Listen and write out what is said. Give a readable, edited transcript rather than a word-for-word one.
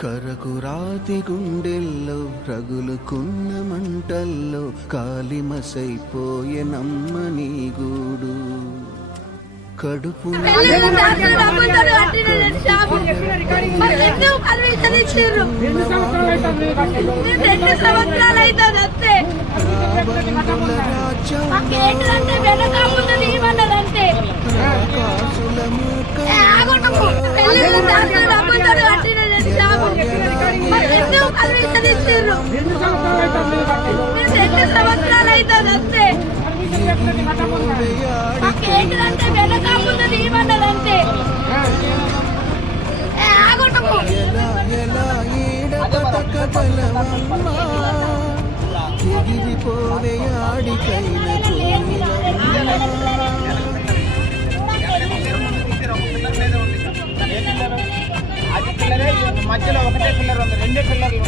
కరకురాతి గుండెల్లో రగులుకున్న మంటల్లో కాలిమసైపోయే నమ్మని గూడు కడుపు ఎగిరిపోవే ఆడికైన మధ్యలో ఒకటే పిల్లర్ ఉంది, రెండే పిల్లర్లు